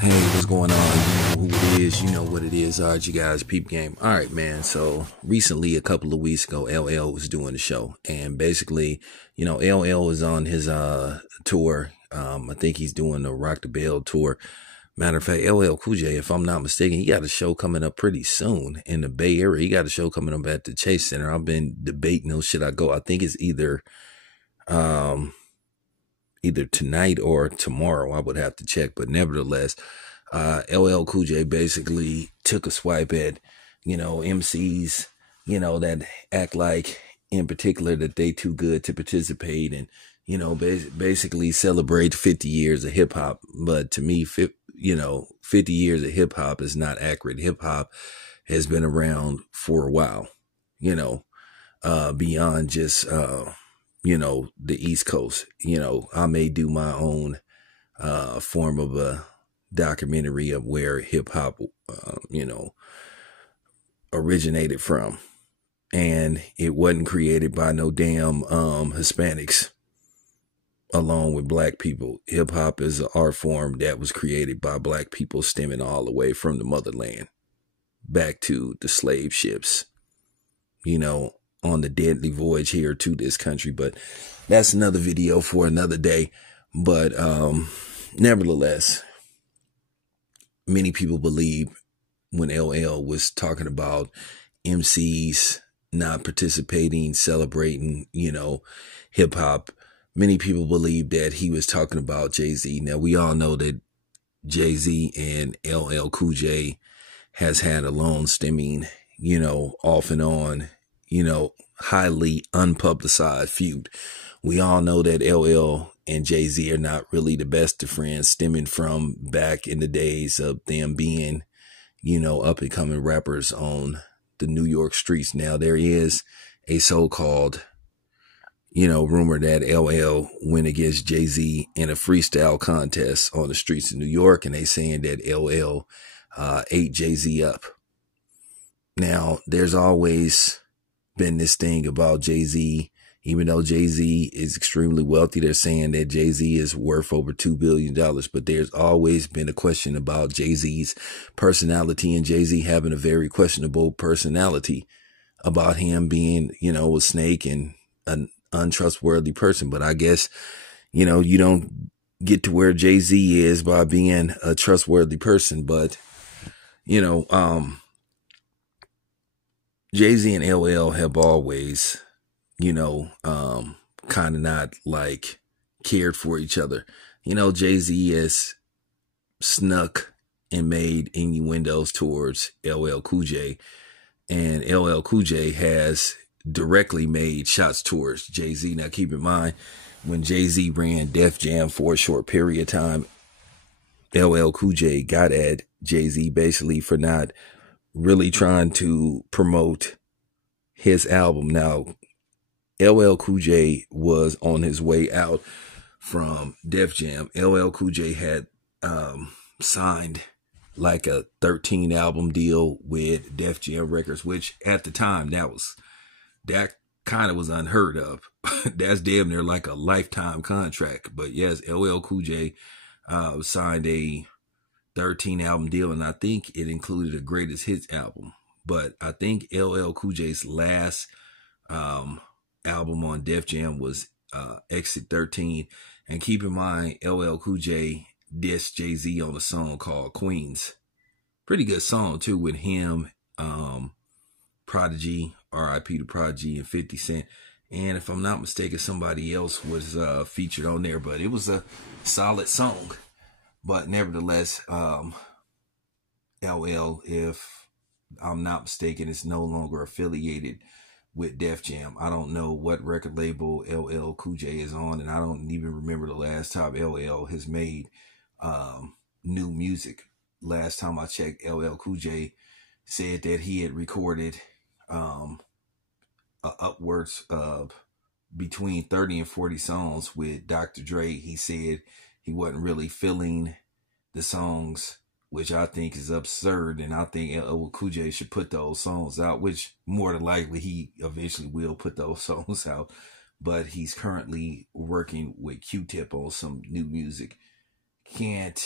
Hey, what's going on? You know who it is. You know what it is. All right, you guys, peep game. All right, man. So recently, a couple of weeks ago, LL was doing the show. And basically, LL was on his tour. I think he's doing the Rock the Bell tour. Matter of fact, LL Cool J, if I'm not mistaken, he got a show coming up pretty soon in the Bay Area. He got a show coming up at the Chase Center. I've been debating, should I go? I think it's either tonight or tomorrow. I would have to check, but nevertheless, LL Cool J basically took a swipe at, MCs, that act like in particular that they too good to participate and, basically celebrate 50 years of hip hop. But to me, 50 years of hip hop is not accurate. Hip hop has been around for a while, beyond just, the East Coast. I may do my own form of a documentary of where hip hop, originated from. And it wasn't created by no damn Hispanics along with black people. Hip hop is an art form that was created by black people stemming all the way from the motherland back to the slave ships, on the deadly voyage here to this country. But that's another video for another day. But nevertheless, many people believe when LL was talking about MCs not participating, celebrating, hip hop, many people believe that he was talking about Jay-Z. Now, we all know that Jay-Z and LL Cool J has had a long stemming, off and on, highly unpublicized feud. We all know that LL and Jay-Z are not really the best of friends, stemming from back in the days of them being, up and coming rappers on the New York streets. Now, there is a so-called, rumor that LL went against Jay-Z in a freestyle contest on the streets of New York, and they saying that LL ate Jay-Z up. Now, there's always been this thing about Jay-Z. Even though Jay-Z is extremely wealthy, they're saying that Jay-Z is worth over $2 billion. But there's always been a question about Jay-Z's personality, and Jay-Z having a very questionable personality about him being, a snake and an untrustworthy person. But I guess, you don't get to where Jay-Z is by being a trustworthy person. But, Jay-Z and LL have always, kind of not like cared for each other. Jay-Z has snuck and made innuendos towards LL Cool J, and LL Cool J has directly made shots towards Jay-Z. Now, keep in mind, when Jay-Z ran Def Jam for a short period of time, LL Cool J got at Jay-Z basically for not really trying to promote his album. Now, LL Cool J was on his way out from Def Jam. LL Cool J had signed like a 13 album deal with Def Jam Records, which at the time that kind of was unheard of. That's damn near like a lifetime contract. But yes, LL Cool J signed a 13 album deal, and I think it included a greatest hits album. But I think LL Cool J's last album on Def Jam was Exit 13. And keep in mind, LL Cool J dissed Jay-Z on a song called Queens. Pretty good song too, with him, Prodigy, R.I.P. to Prodigy, and 50 Cent. And if I'm not mistaken, somebody else was featured on there, but it was a solid song. But nevertheless, LL, if I'm not mistaken, is no longer affiliated with Def Jam. I don't know what record label LL Cool J is on, and I don't even remember the last time LL has made new music. Last time I checked, LL Cool J said that he had recorded upwards of between 30 and 40 songs with Dr. Dre. He said he wasn't really feeling the songs, which I think is absurd. And I think LL Cool J should put those songs out, which more than likely he eventually will put those songs out. But he's currently working with Q-Tip on some new music. Can't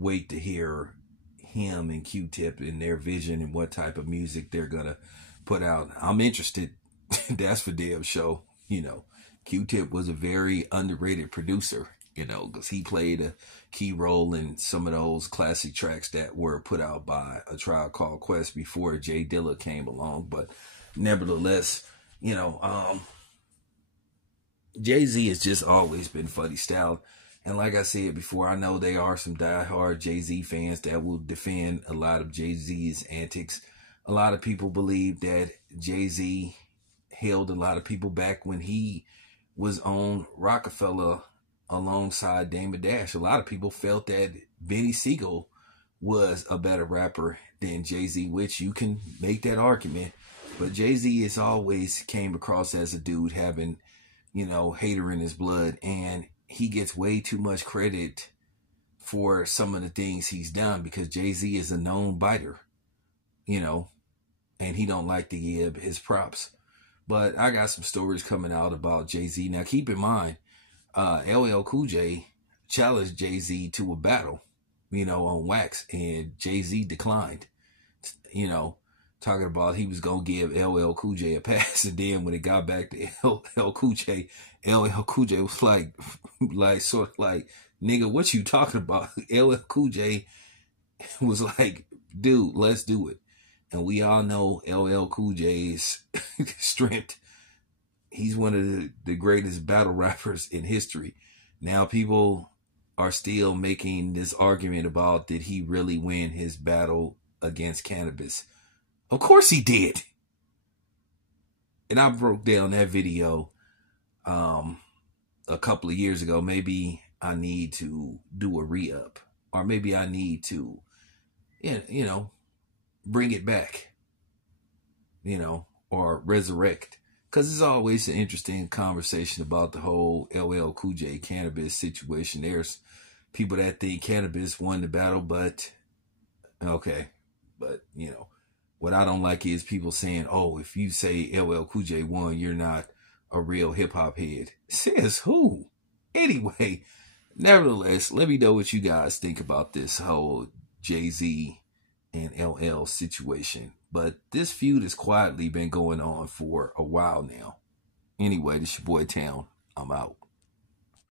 wait to hear him and Q-Tip and their vision and what type of music they're gonna put out. I'm interested. That's for damn sure. You know, Q-Tip was a very underrated producer, you know, because he played a key role in some of those classic tracks that were put out by A Tribe Called Quest before Jay Dilla came along. But nevertheless, you know, Jay-Z has just always been funny styled. And like I said before, I know there are some diehard Jay-Z fans that will defend a lot of Jay-Z's antics. A lot of people believe that Jay-Z held a lot of people back when he was on Rockefeller alongside Damon Dash. A lot of people felt that Benny Siegel was a better rapper than Jay-Z, which you can make that argument. But Jay-Z has always came across as a dude having, you know, hater in his blood, and he gets way too much credit for some of the things he's done because Jay-Z is a known biter, you know, and he don't like to give his props. But I got some stories coming out about Jay-Z. Now, keep in mind, LL Cool J challenged Jay-Z to a battle, you know, on wax, and Jay-Z declined, you know, talking about he was going to give LL Cool J a pass. And then when it got back to LL Cool J was like sort of like, nigga, what you talking about? LL Cool J was like, dude, let's do it. And we all know LL Cool J's strength. He's one of the greatest battle rappers in history. Now people are still making this argument about did he really win his battle against Canibus? Of course he did. And I broke down that video a couple of years ago. Maybe I need to do a re-up, or maybe I need to, you know, bring it back, you know, or resurrect. Because it's always an interesting conversation about the whole LL Cool J Canibus situation. There's people that think Canibus won the battle, but okay. But, you know, what I don't like is people saying, oh, if you say LL Cool J won, you're not a real hip-hop head. Says who? Anyway, nevertheless, let me know what you guys think about this whole Jay-Z and LL situation. But this feud has quietly been going on for a while now. Anyway, this your boy Town. I'm out.